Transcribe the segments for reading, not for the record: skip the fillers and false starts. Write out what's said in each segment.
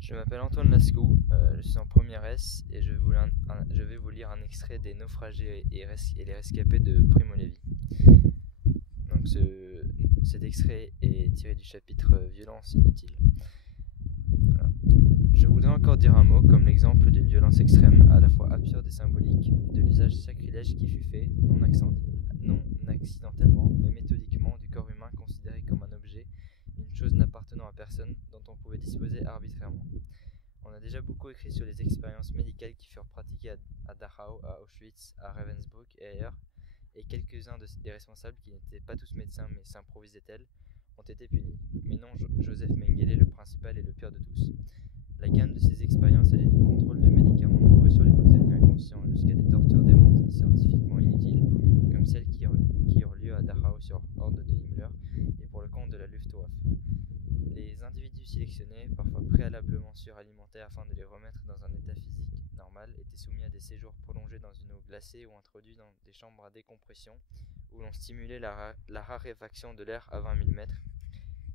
Je m'appelle Antoine Lascaux, je suis en première S et je vais vous lire un extrait des naufragés et les rescapés de Primo Levi. Donc cet extrait est tiré du chapitre Violence inutile. Voilà. Je voudrais encore dire un mot comme l'exemple d'une violence extrême, à la fois absurde et symbolique, de l'usage sacrilège qui fut fait, non accidentellement, mais méthodiquement, du corps humain considéré comme un objet, une chose n'appartenant à personne, dont on pouvait disposer arbitrairement. On a déjà beaucoup écrit sur les expériences médicales qui furent pratiquées à Dachau, à Auschwitz, à Ravensbrück et ailleurs, et quelques-uns des responsables, qui n'étaient pas tous médecins mais s'improvisaient-elles, ont été punis. Mais non, Joseph Mengele, le principal et le pire de tous. La gamme de ces expériences allait du contrôle de médicaments nouveaux sur les prisonniers inconscients jusqu'à des tortures démentes et scientifiquement inutiles, comme celles qui eurent lieu à Dachau sur ordre de Himmler et pour le compte de la Luftwaffe. Les individus sélectionnés, parfois préalablement suralimentés afin de les remettre dans un état physique normal, étaient soumis à des séjours prolongés dans une eau glacée ou introduits dans des chambres à décompression où l'on stimulait la raréfaction de l'air à 20 000 mètres,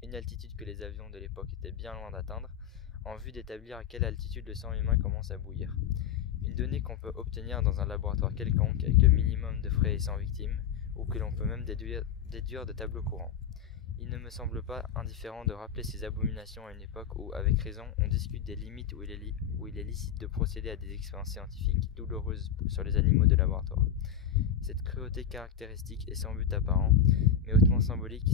une altitude que les avions de l'époque étaient bien loin d'atteindre, en vue d'établir à quelle altitude le sang humain commence à bouillir. Une donnée qu'on peut obtenir dans un laboratoire quelconque avec le minimum de frais et sans victimes, ou que l'on peut même déduire de tableaux courants. Il ne me semble pas indifférent de rappeler ces abominations à une époque où, avec raison, on discute des limites où il est licite de procéder à des expériences scientifiques douloureuses sur les animaux de laboratoire. Cette cruauté caractéristique et sans but apparent, mais hautement symbolique,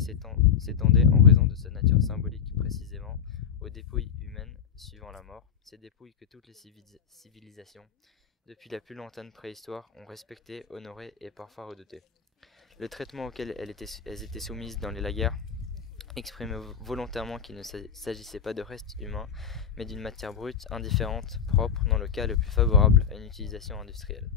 s'étendait en raison de sa nature symbolique précisément aux dépouilles humaines suivant la mort, ces dépouilles que toutes les civilisations, depuis la plus lointaine préhistoire, ont respectées, honorées et parfois redoutées. Le traitement auquel elles étaient soumises dans les lagers exprimait volontairement qu'il ne s'agissait pas de restes humains, mais d'une matière brute, indifférente, propre, dans le cas le plus favorable à une utilisation industrielle.